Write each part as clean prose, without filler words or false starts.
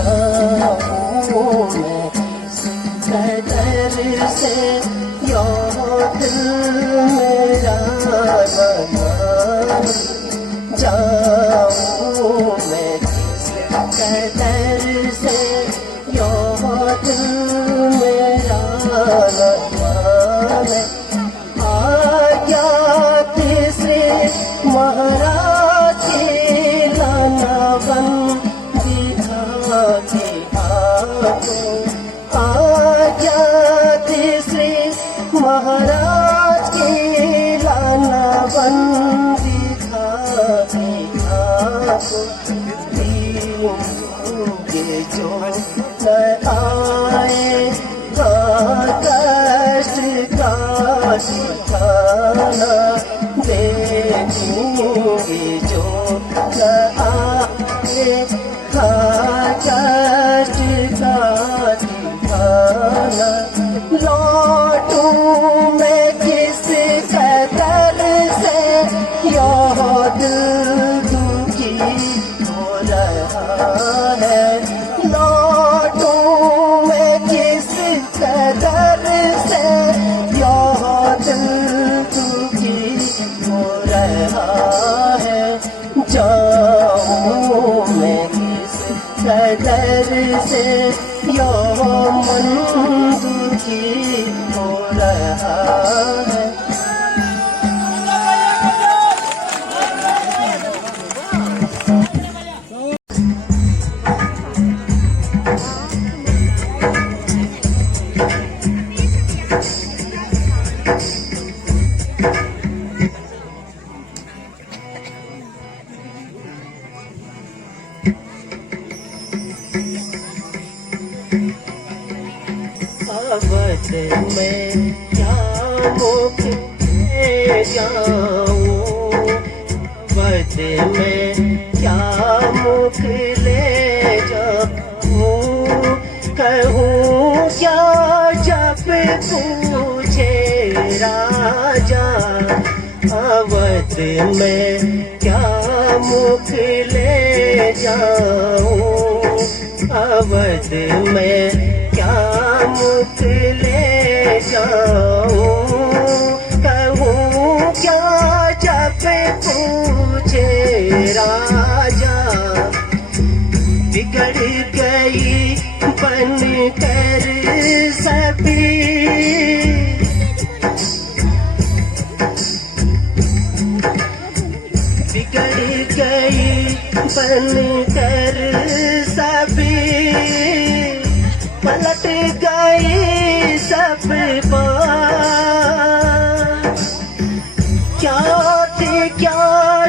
जाऊं मैं कदर से यो दिल मेरा बना जाऊं मैं कदर से यो दिल मेरा बना आज्ञा तीसरे महाराज की लाना बंदी के आपको आज्ञा तीसरे महाराज की लाना बंदी के आपको ये जो न आए कष्ट का ठिकाना देखेंगे जो न आए कष्ट का ठिकाना लौटूं मैं किस कदर से यह दिल दुखी हो रहा है लौटूं मैं किस कदर से यह दिल दुखी हो रहा है जाऊं मैं किस कदर से यह मन दुखी हो रहा है अवध में क्या मुख ले जाऊं अवध में क्या मुख ले जाऊं कहूँ क्या जब पूछे राजा अवध में क्या मुख ले जाऊं अवध में क्या मुख ले जाऊं कहूँ क्या जब पूछे राजा बिगड़ गई बन कर सभी बिगड़ गई बन कर सभी पलट गई सब बात क्या थी क्या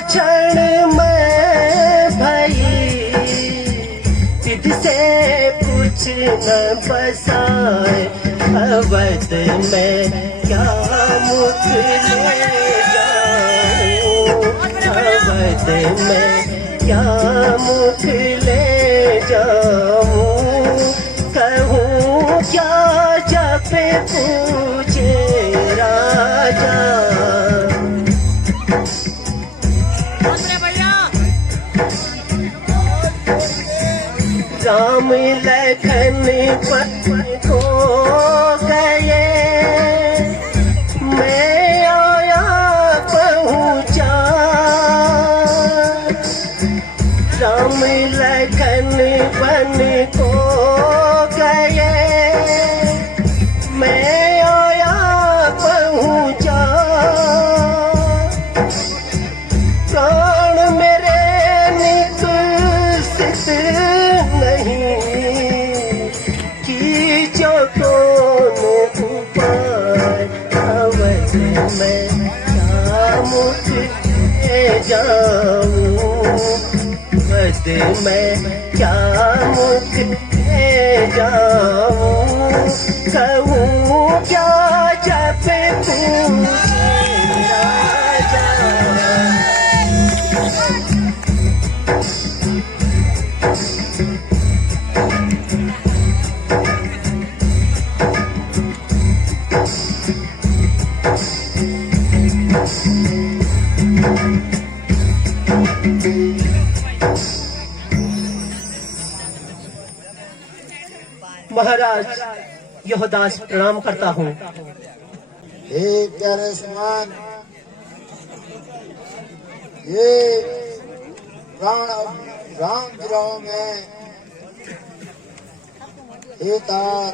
क्षण में भई तुझसे कुछ न बसाए अवध में क्या मुख ले जाऊं अवध में क्या मुख ले जाऊं कहूँ क्या जब पूछे राजा राम लखन पथ को गए मैं आया पहुँचा राम लखन बन को मैं आया पहुँचा प्राण मेरे निकसित नहीं की जो कौन उपाय अवध में क्या मुख ले जाऊं अवध में क्या मुख ले जाऊं कहूँ क्या जब पूछे राजा महाराज यह दास प्रणाम करता हूँ। हे प्यारे समान, ये राम विरह में हे तार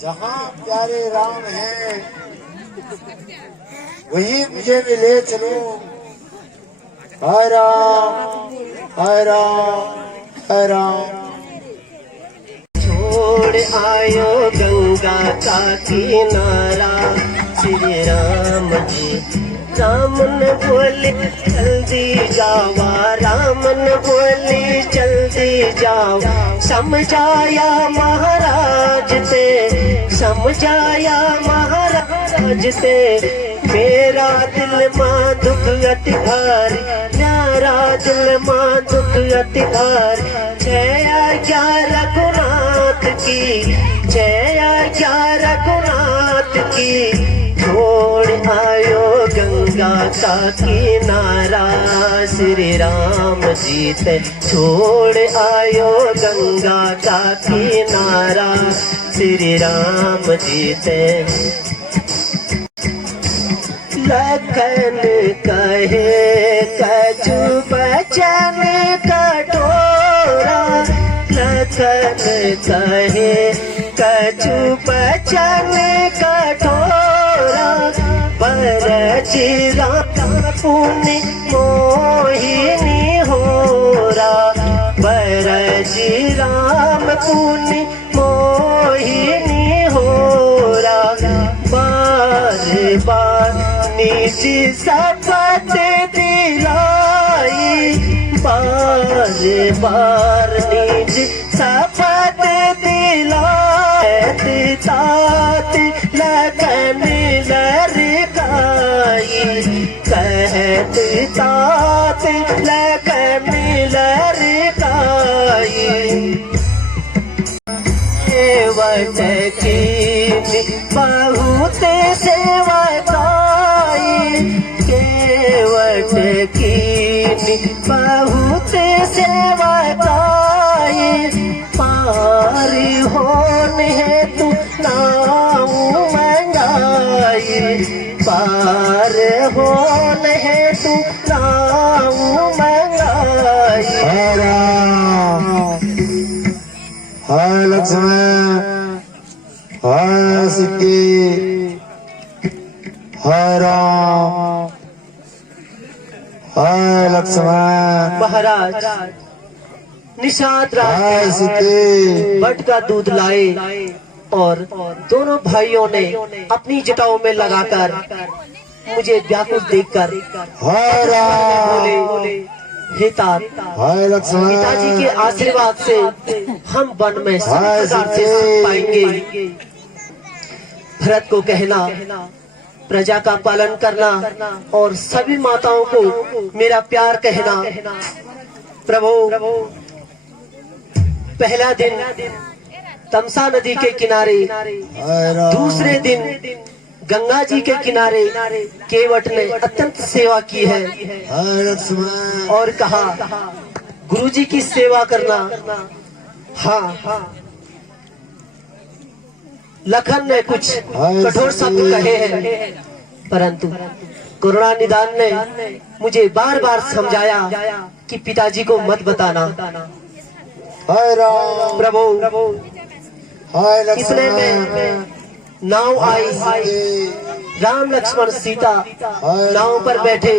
जहाँ प्यारे राम हैं वही मुझे भी ले चलो। हाय राम हाय राम हाय राम। छोड़ आयो गंगा का किनारा श्री राम जी। राम ने बोले जल्दी जावा, राम ने बोले जल्दी जाओ। समझाया महाराज ते, समझाया महाराज ते। मेरा दिल मां दुख अति भारी, मेरा दिल मां दुख अति भारी। जय आज्ञा रघुनाथ की, जय आज्ञा रघुनाथ की। छोड़ आयो गंगा का किनारा श्री राम जी ते। छोड़ आयो गंगा का किनारा श्री राम जी ते। लखन कहे कछु बचन कठोरा, लखन कहे कछु बचन कठोरा। बरजी राम पुनि मोहिनी होरा, बरजी राम पुनि मोहिनी होरा। बार बार निज शपथ दिलाई, बार बार निज शपथ दिलाई। तात लगन लरकाई, कहत तात लगन लरकाई। सेवक की बहुत सेवकाई, केवट की बहुत सेवकाई। पार होने हेतु नाम मंगाई, पार होने हेतु नाम मंगाई। हाय राम हाय लक्ष्मण हाय सीते, हाय राम हाय लक्ष्मण। महाराज निषाद हाय रात सीते। बट का दूध लाए और दोनों भाइयों ने अपनी जटाओं में लगाकर मुझे व्याकुल देखकर हाय राम बोले, हे तात, हाय लक्ष्मण। पिताजी के आशीर्वाद से हम वन में सभी हाय प्रकार से सीते। सुख पाएंगे। भरत को कहना प्रजा का पालन करना और सभी माताओं को मेरा प्यार कहना। प्रभु पहला दिन तमसा नदी के किनारे, हाय राम। दूसरे दिन गंगा जी के किनारे केवट ने अत्यंत सेवा की है हाय लक्ष्मण। और कहा गुरु जी की सेवा करना। हाँ, लखन ने कुछ कठोर शब्द कहे हैं, परंतु करुणा निदान ने मुझे बार बार समझाया कि पिताजी को मत बताना। हाय राम। प्रभु हाय इतने लक्ष्मण। में नाव आई, राम लक्ष्मण सीता नाव पर बैठे।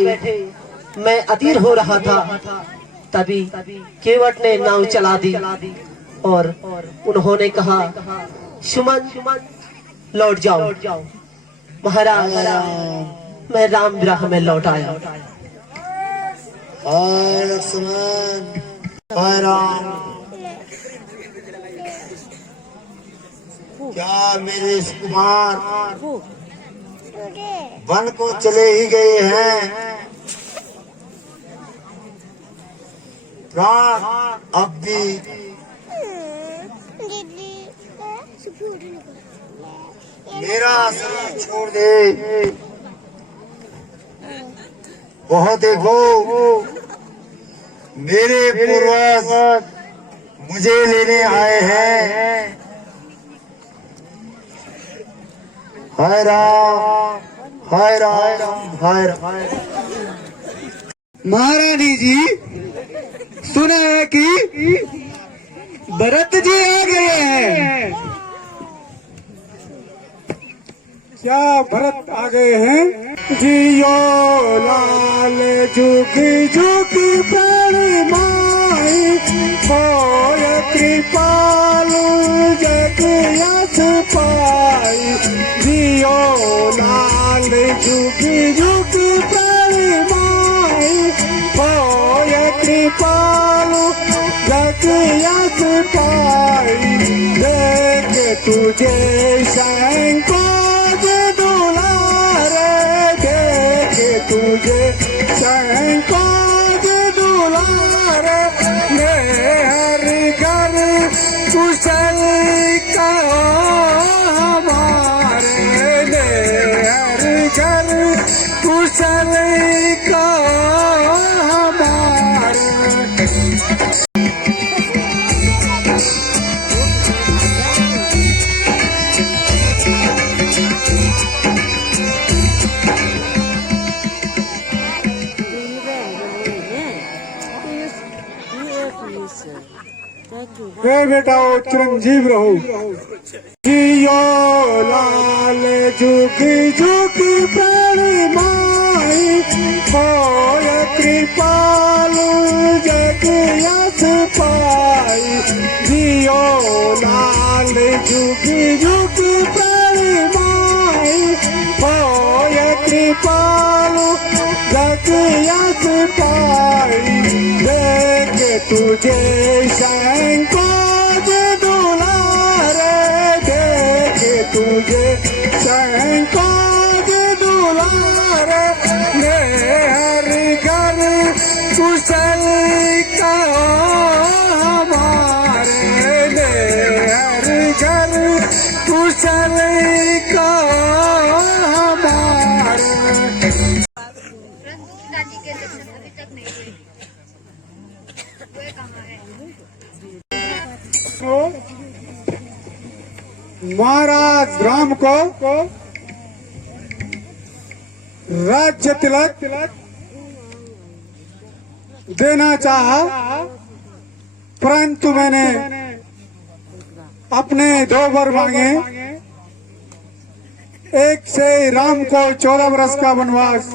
मैं अधीर हो रहा था, तभी केवट ने नाव चला दी और उन्होंने कहा सुमन लौट जाओ। महाराज मैं राम विरह में लौट आया। हाय लक्ष्मण हाय राम। क्या मेरे सुकुमार वन को चले ही गए हैं? प्राण अब भी मेरा शरीर छोड़ दे। वह देखो मेरे पूर्वज मुझे लेने आए हैं। हाय राम, हाय राम, हाय राम। महारानी जी, सुना है कि भरत जी आ गए हैं। क्या भरत आ गए हैं? जियो लाल झुकी झुकी प्राण माई, होय कृपालु जग यश पाई। जियो लाल झुकी झुकी प्राण माई, होय कृपालु जग यश पाई। देख तुझे शंकोज दुलारे, देख तुझे शंकोज दुलारे। ने हर घर कुशल का हमारे, ने हर घर कुशल का हमारे। हे बेटा ओ चिरंजीव रहो। जियो लाल झुकी झुकी प्राण माई, होय कृपालु जग यश पाई। जियो लाल झुकी झुकी प्राण माई, होय कृपालु जग यश पाई। देख तुझे शंकोज दुलारे, देख तुझे शंकोज दुलारे। ने हर घर कुशल का हमारे, ने हर घर कुशल का हमारे। दादी के दर्शन अभी तक नहीं हुए। वो कहाँ है? महाराज राम को राज्य तिलक देना चाहा, परंतु मैंने अपने दो वर मांगे। एक से राम को 14 वर्ष का वनवास,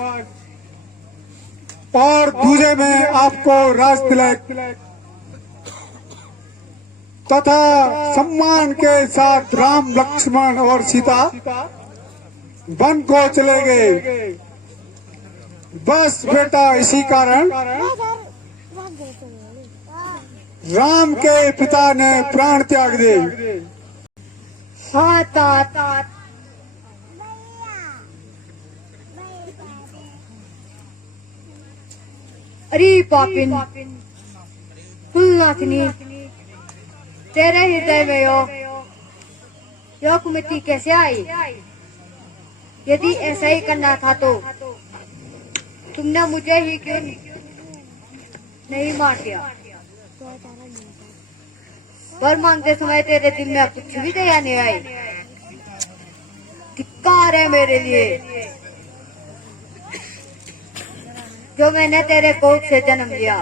और दूसरे में आपको राज तिलक तथा सम्मान के साथ राम लक्ष्मण और सीता वन को चले गए। बस बेटा इसी कारण राम के पिता ने प्राण त्याग दिए। हाँ तात। अरे पापिन कुलनाथनी, तेरे हृदय में यो कुमति कैसे आई? यदि ऐसा ही करना था तो तुमने मुझे ही क्यों नहीं मार दिया? वर मांगते समय तेरे दिल में कुछ भी दया नहीं आई। धिक्कार है मेरे लिए जो मैंने तेरे कोख से जन्म लिया।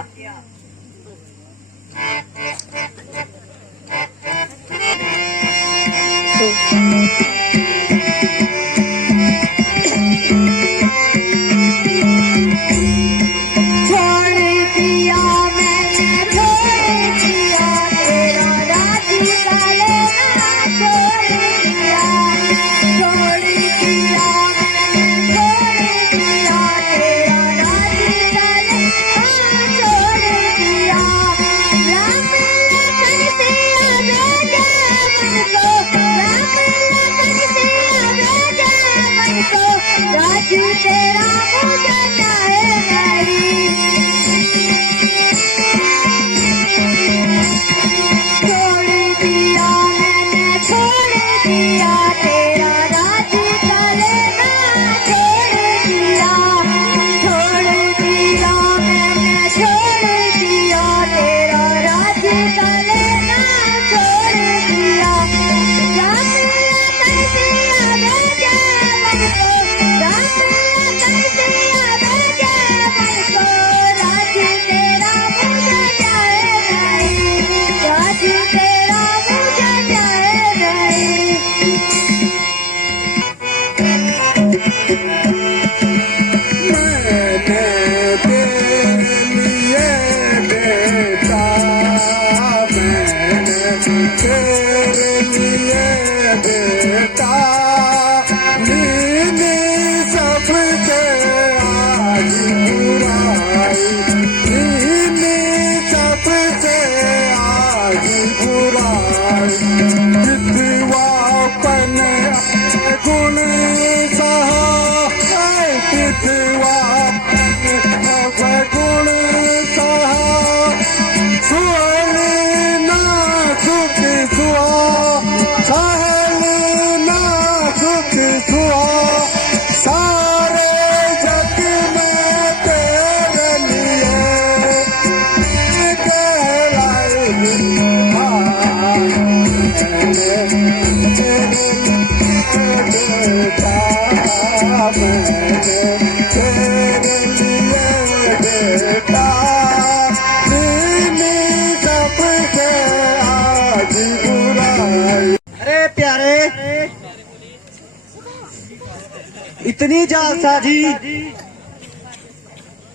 इतनी जालसाजी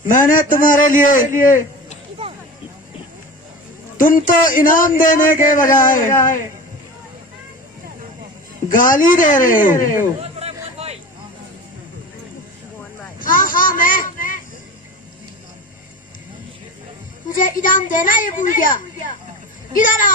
मैंने तुम्हारे लिए, तुम तो इनाम देने के बजाय गाली दे रहे हो। हाँ मैं तुझे इनाम देना ये भूल गया। इधर आ।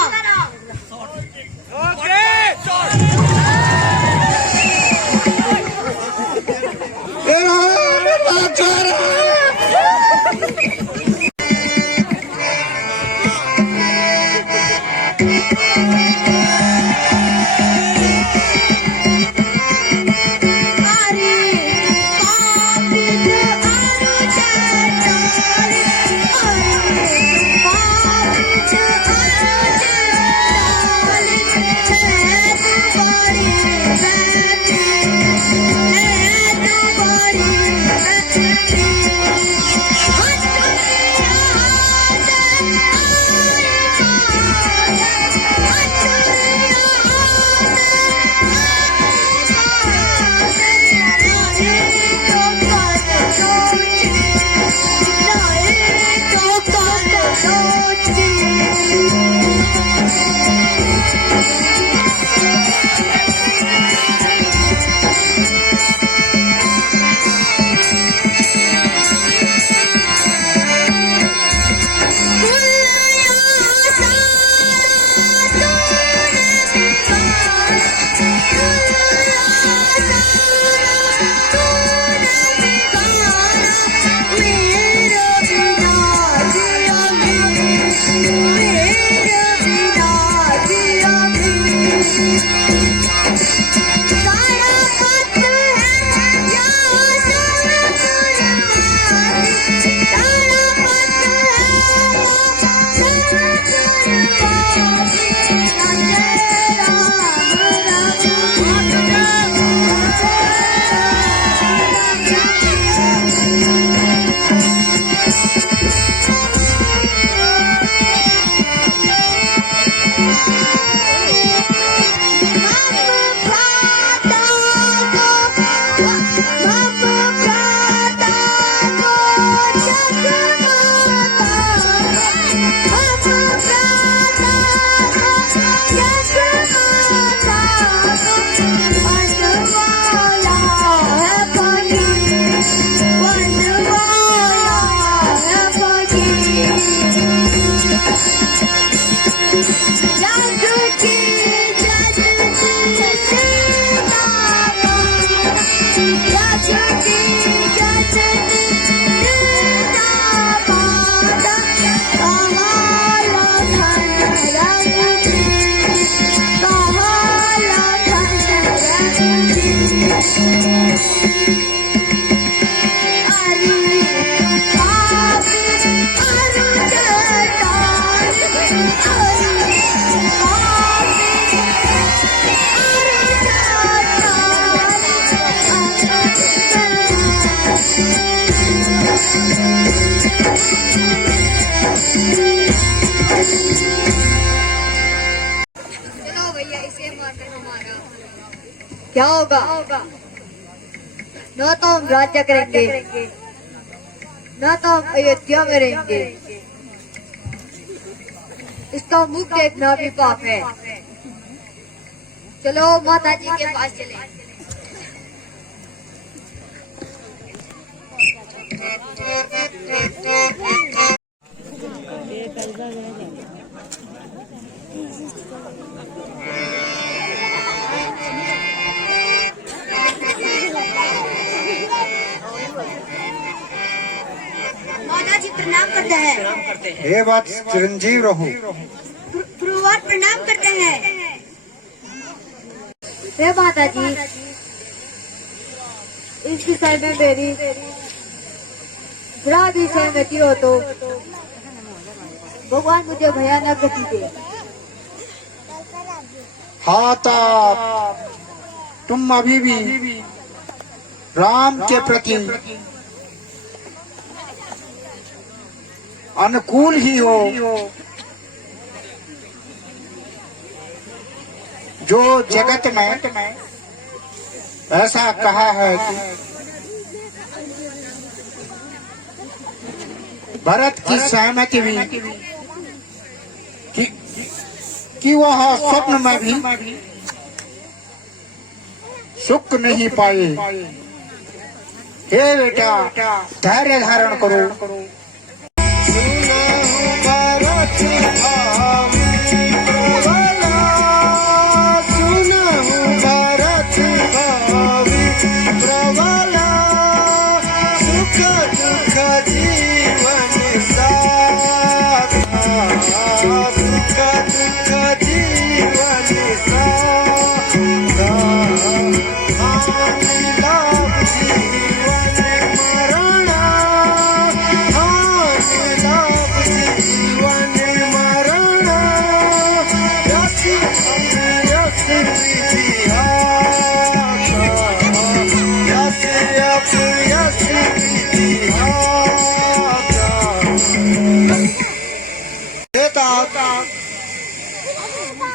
क्या होगा? न तो हम राज्य करेंगे, न तो हम अयोध्या में रहेंगे। इसका मुख देखना भी पाप है। चलो माता जी के पास चले। माता जी प्रणाम करते हैं। हे बात चिरंजीव रहो। गुरुवार प्रणाम करते हैं। हे माता जी, इस विषय में मेरी बुरा भी सहमति हो तो भगवान मुझे भयानक गति दे। हाँ तात, तुम अभी भी राम के प्रति अनुकूल ही हो। जो जगत में ऐसा कहा है कि भरत की सहमति हुई कि वह स्वप्न में भी सुख नहीं पाए। हे बेटा, धैर्य धारण करो।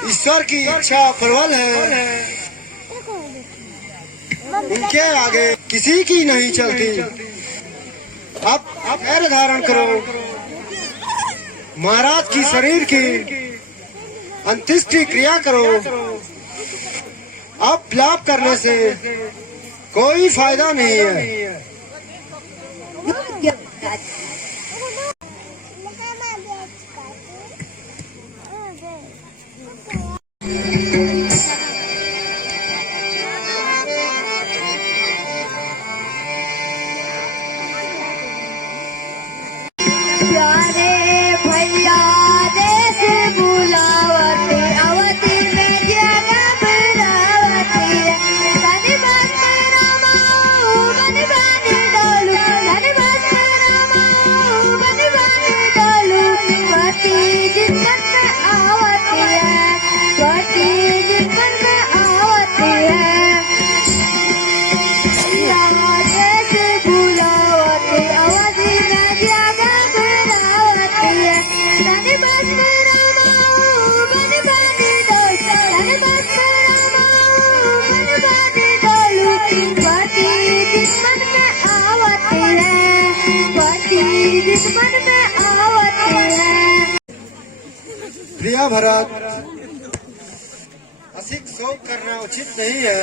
ईश्वर की इच्छा प्रबल है, उनके आगे किसी की नहीं चलती। अब धैर्य धारण करो। महाराज की शरीर की अंत्येष्टि क्रिया करो। अब विलाप करने से कोई फायदा नहीं है। प्रिया भरत, अधिक शोक करना उचित नहीं है।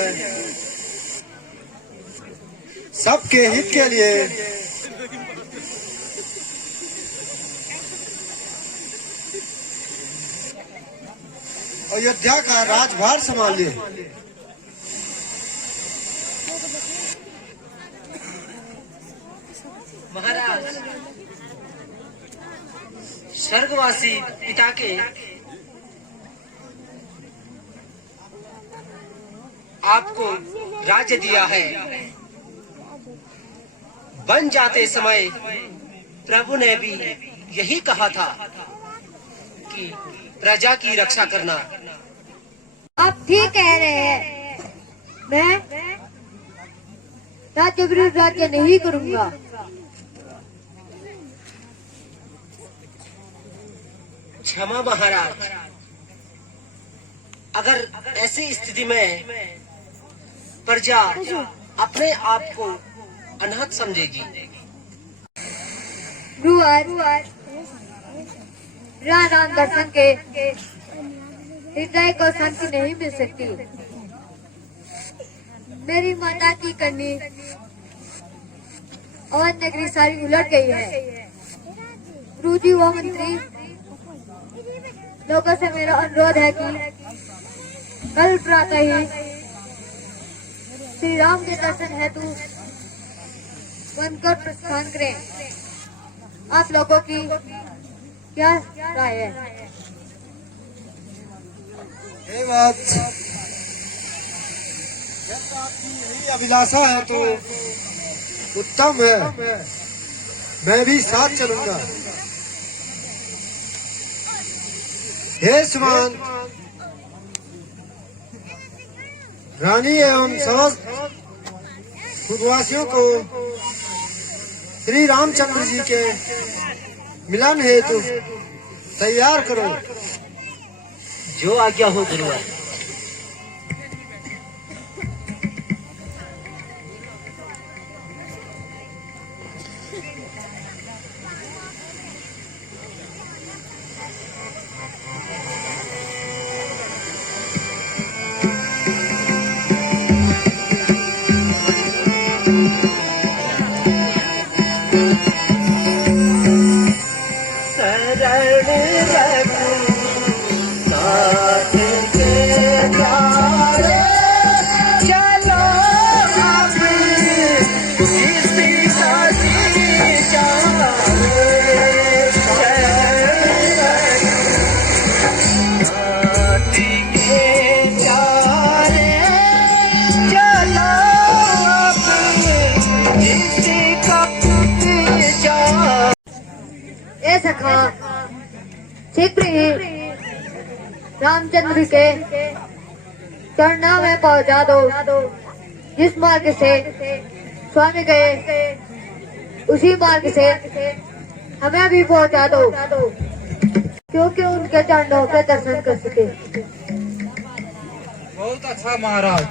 सबके हित के लिए अयोध्या का राजभार संभालिए। महाराज, स्वर्गवासी पिता के आपको राज्य दिया है। बन जाते समय प्रभु ने भी यही कहा था कि प्रजा की रक्षा करना। आप ठीक कह रहे हैं। मैं राज्य विरुद्ध राज्य नहीं करूंगा। क्षमा महाराज, अगर ऐसी स्थिति में प्रजा अपने आप को अनाथ समझेगी। राम दर्शन के हृदय को शांति नहीं मिल सकती। मेरी माता की करनी और नगरी सारी उलट गई है। गुरुजी व मंत्री लोगों से मेरा अनुरोध है कि कल प्रातः ही श्री राम के दर्शन हेतु वन को प्रस्थान करें। आप लोगों की क्या राय है? ये बात जब आपकी यही अभिलाषा है तो उत्तम है। मैं भी साथ चलूंगा। हे सुमान, रानी एवं समस्त खुदवासियों को श्री रामचंद्र जी के मिलन हेतु तैयार करो। जो आज्ञा हो गुरुवर। ए सखा शीघ्र ही रामचंद्र के चरणों में पहुंचा दो। जिस मार्ग से स्वामी गए उसी मार्ग से हमें भी पहुंचा दो, क्योंकि उनके चरणों के दर्शन कर सके। बहुत अच्छा महाराज,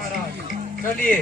चलिए।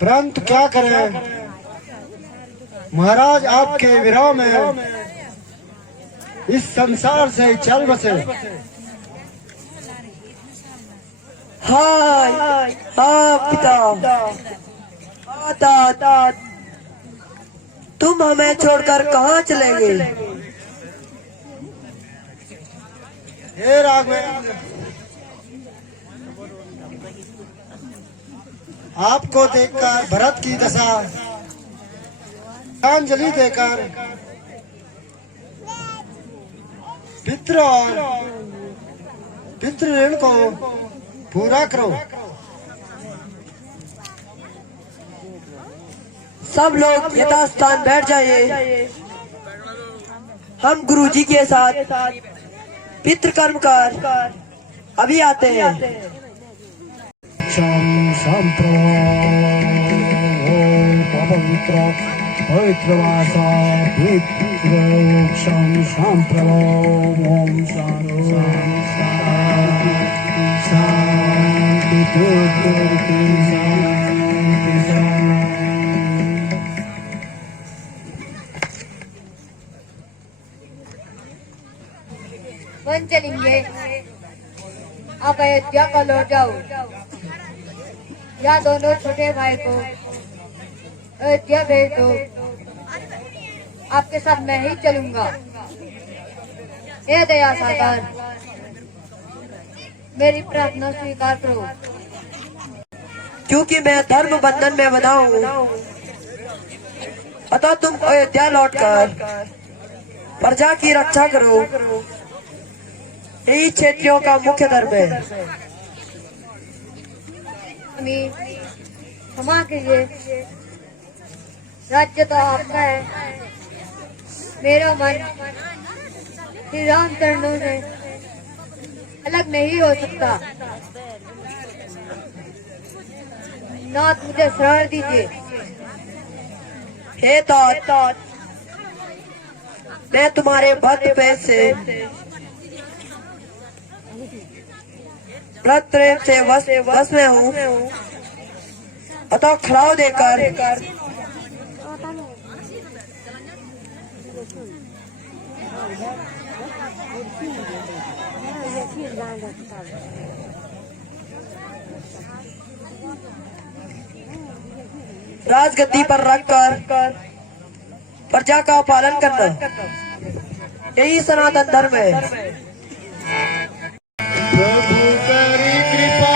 परंतु क्या करें, महाराज आपके विरह में इस संसार से चल बसे। हाय हाँ पिता, तात तुम हमें छोड़कर कहाँ चलेंगे? हे राघवेंद्र, आपको देखकर भरत की दशा अंजलि देकर पितृ और पितृ ऋण को पूरा करो। सब लोग यथास्थान बैठ जाइए। हम गुरुजी के साथ पितृकर्म कर अभी आते हैं। पवित्र पवित्रवासा पितृक्षं संप्रभो ओम शांति शांति शांति शांति शांति। वन चलेंगे, आप अयोध्या को लौट जाओ या दोनों छोटे भाई को अयोध्या भेज दो। आपके साथ मैं ही चलूंगा। हे दया सागर, मेरी प्रार्थना स्वीकार करो। क्योंकि मैं धर्म बंधन में बंधा हूँ, अतः तुम अयोध्या लौटकर प्रजा की रक्षा करो। यही क्षेत्रियों का मुख्य धर्म है। क्षमा कीजिए, राज्य तो आपका है। मेरा मन श्री राम चरणों से अलग नहीं हो सकता। नाथ मुझे शरण दीजिए। हे तात, मैं तुम्हारे भक्त पैर से व्रत प्रेम से वश में हूँ, अतः खड़ाव देकर राजगद्दी पर रखकर प्रजा का पालन करना, यही सनातन धर्म है। प्रभु करी कृपा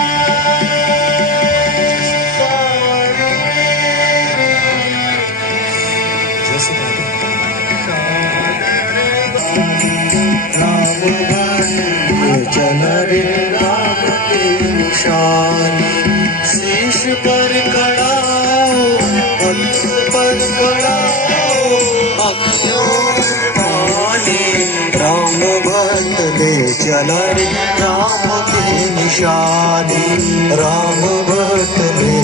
राम चल रे राम के निशान। शीश पर खड़ा वंश पर खड़ा अक्षयों पानी। राम भक्त ले चला रे राम के निशानी। राम भक्त ले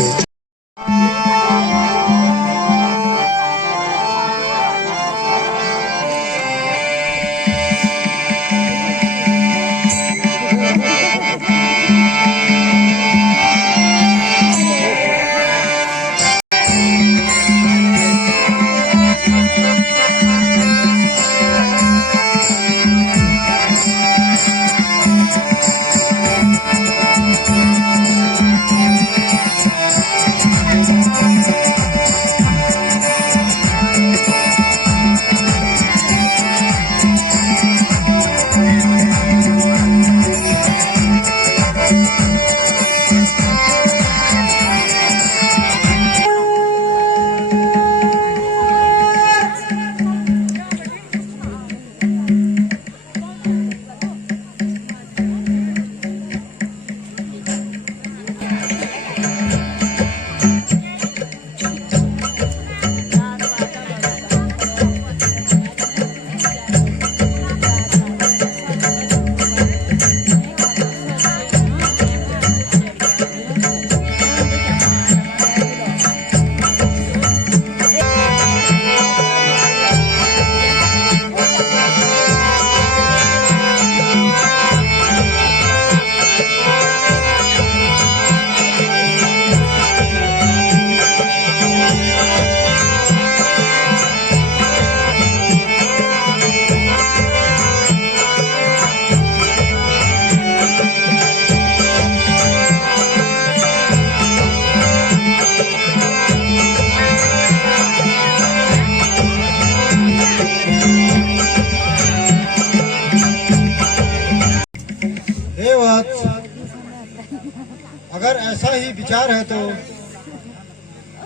ऐसा ही विचार है तो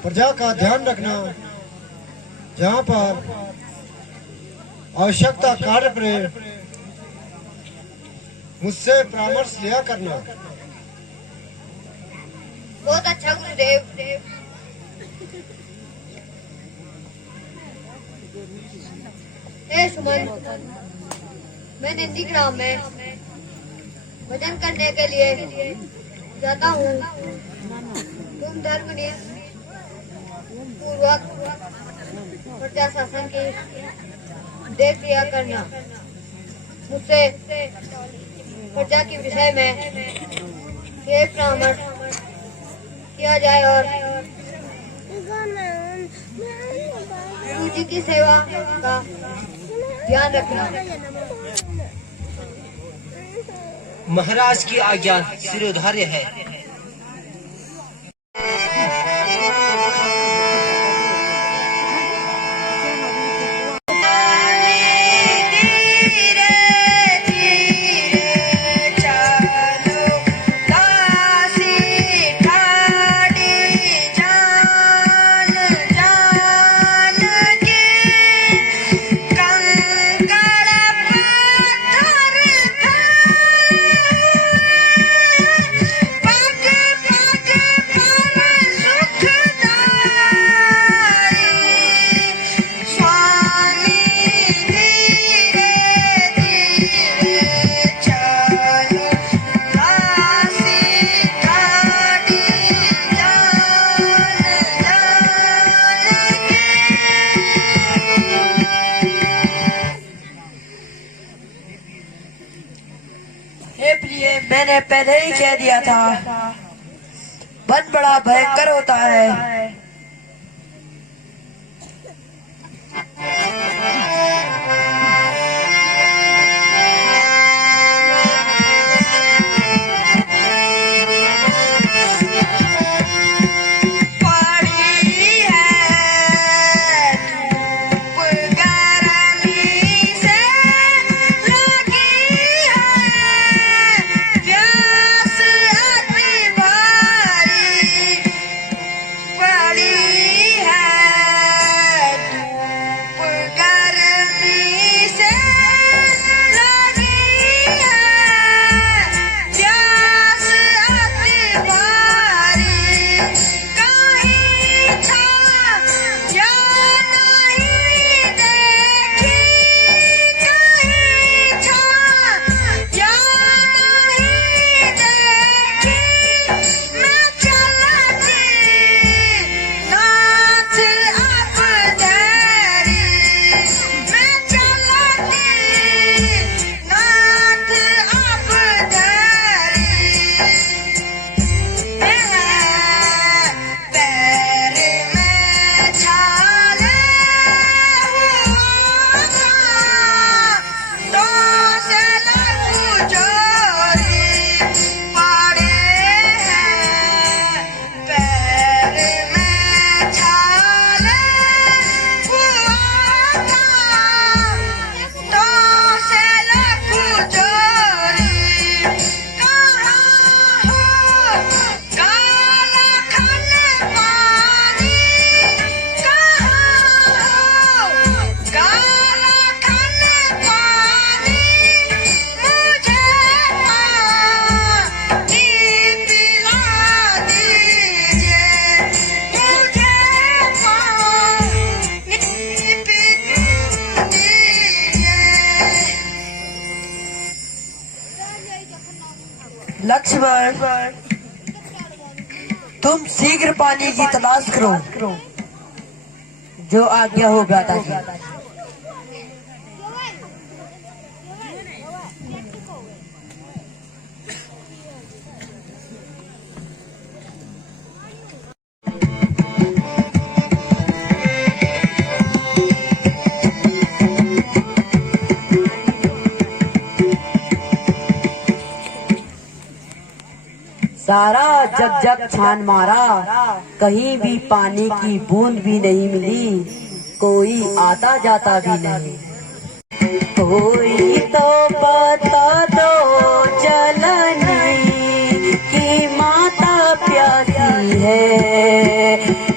प्रजा का ध्यान रखना, जहाँ पर आवश्यकता कार्य पर मुझसे परामर्श लिया करना। बहुत अच्छा गुरुदेव। सुमन, मैं नंदी ग्राम में भजन करने के लिए जाता हूँ। तुम धर्मनिष्ठ पूर्वक प्रजा शासन की देख लिया करना। मुझसे प्रजा के विषय में ये परामर्श किया जाए और गुरु जी की सेवा का ध्यान रखना। महाराज की आज्ञा शिरोधार्य है। मैंने पहले ही कह दिया था, वन बड़ा भयंकर होता है। लक्ष्मण, तुम शीघ्र पानी की तलाश करो। जो आज्ञा होगा दादी। सारा जग जग छान मारा, कहीं भी पानी की बूंद भी नहीं मिली। कोई आता जाता भी नहीं। कोई तो बता दो जननी की माता प्यारी।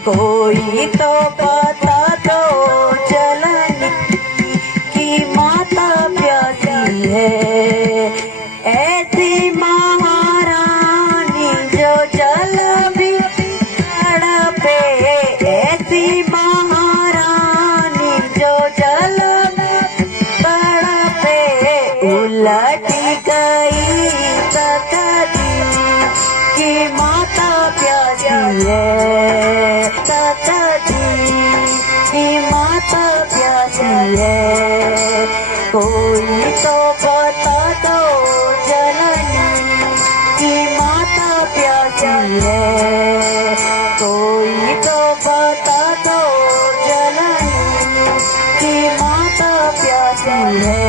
कोई तो पता तो जलन की माता प्यासी है। ऐसी महारानी जो जल भी तड़पे, ऐसी महारानी जो जल तड़पे, उलट गई सकती की माता प्यासी है। सकती की माता प्यासी है। कोई तो बता दो जननी की माता प्यासी है। कोई तो बता दो जननी की माता प्यासी है।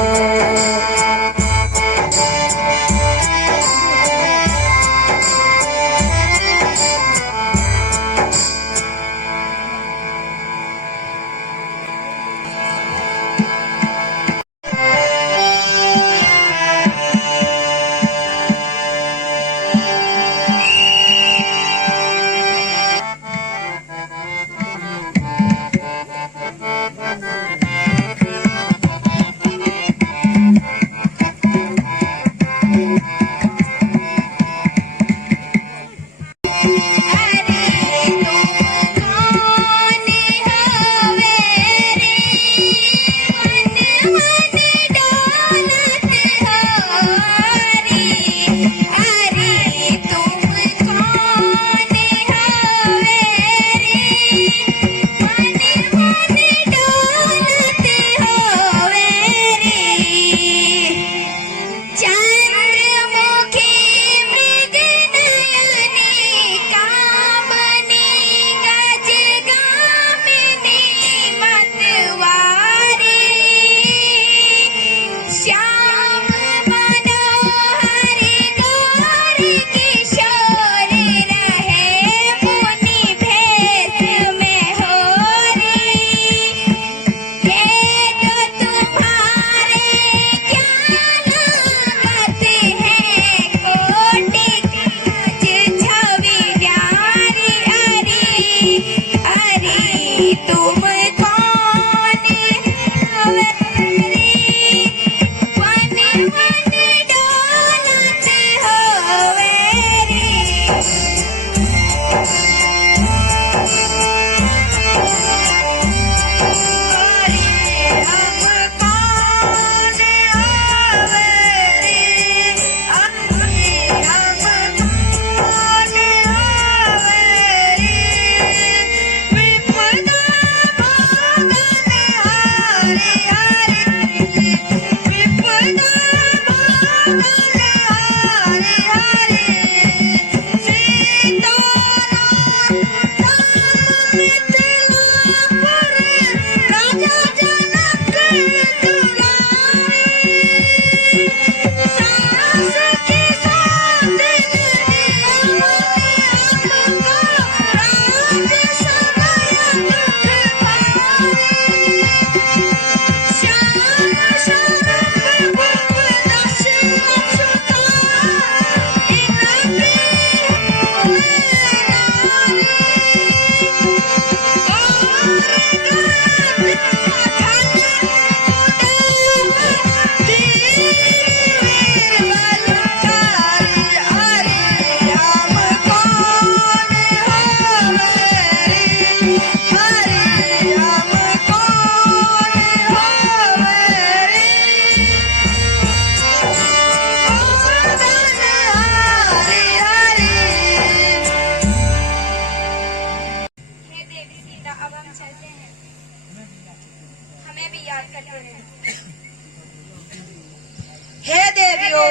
हे देवियों,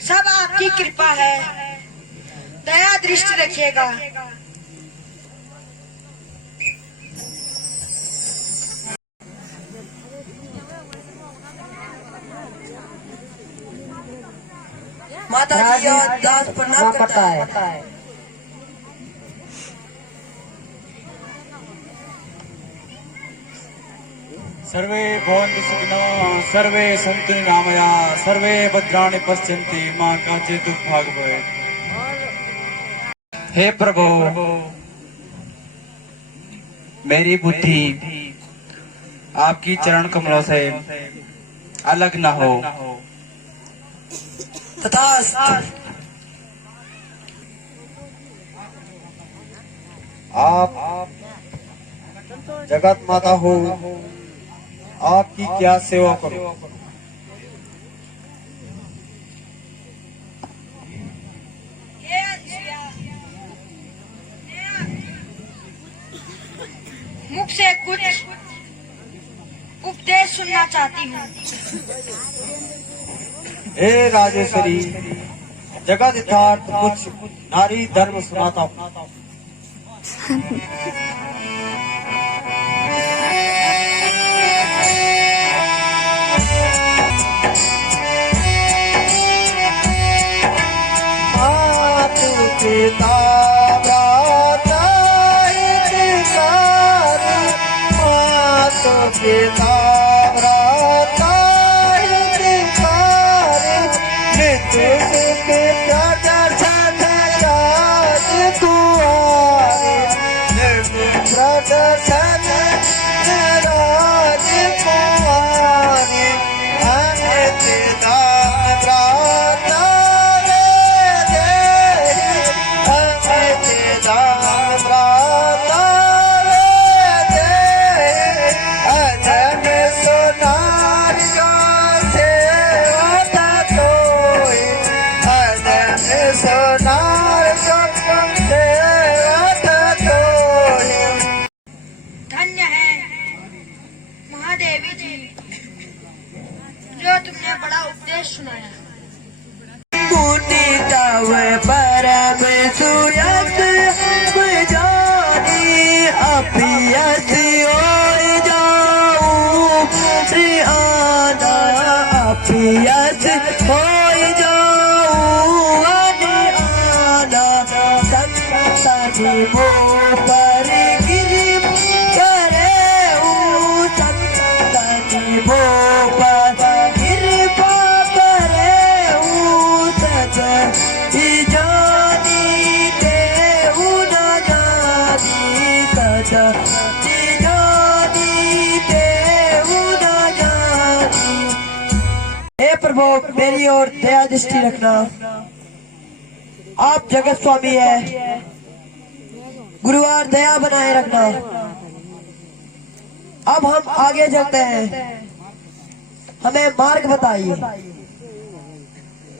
सब आपकी कृपा है, दया दृष्टि रखिएगा। माता जी और दास प्रणाम करता है। सर्वे भवन्तु सुखिनः, सर्वे सन्तु निरामयाः, सर्वे भद्राणि पश्यन्ति, मां काचित् दुर्भाग्य भवेत्। हे प्रभु, मेरी बुद्धि आपकी चरण कमलों से अलग न हो। तथास्तु। आप जगत माता हो, आपकी क्या सेवा करूं? मुख से कुछ उपदेश सुनना चाहती हूँ। हे राजेश्वरी, जगत यथार्थ कुछ नारी धर्म सुनाता हूँ। पिता भ्राता हितकारी, माता पिता भ्राता हितकारी, नित्य सुख प्रदर्शन राज कुंवारी, नित्य प्रदर्शन राज कुंवारी, अनित्य दान भ्राता धन्य है महादेवी जी, जो तुमने बड़ा उपदेश सुनाया। मुनि तव परम सुयस जानी, अपियस होय जाऊं श्रीआना, अपियस होय जाऊं आना, संतनि मोह पर कृपा करेऊं, संतनि मोह पर कृपा करेऊं, सजि जानी देहु न जानी, सजि जानी देहु न जानी। हे प्रभु, मेरी ओर दया दृष्टि रखना। आप जगत स्वामी है, गुरुवार दया बनाए रखना। अब हम आगे चलते हैं, हमें मार्ग बताइए।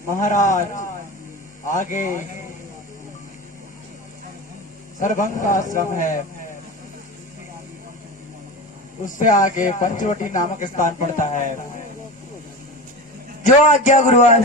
महाराज, आगे सरभंग का आश्रम है, उससे आगे पंचवटी नामक स्थान पड़ता है। जो आज्ञा गुरुवार।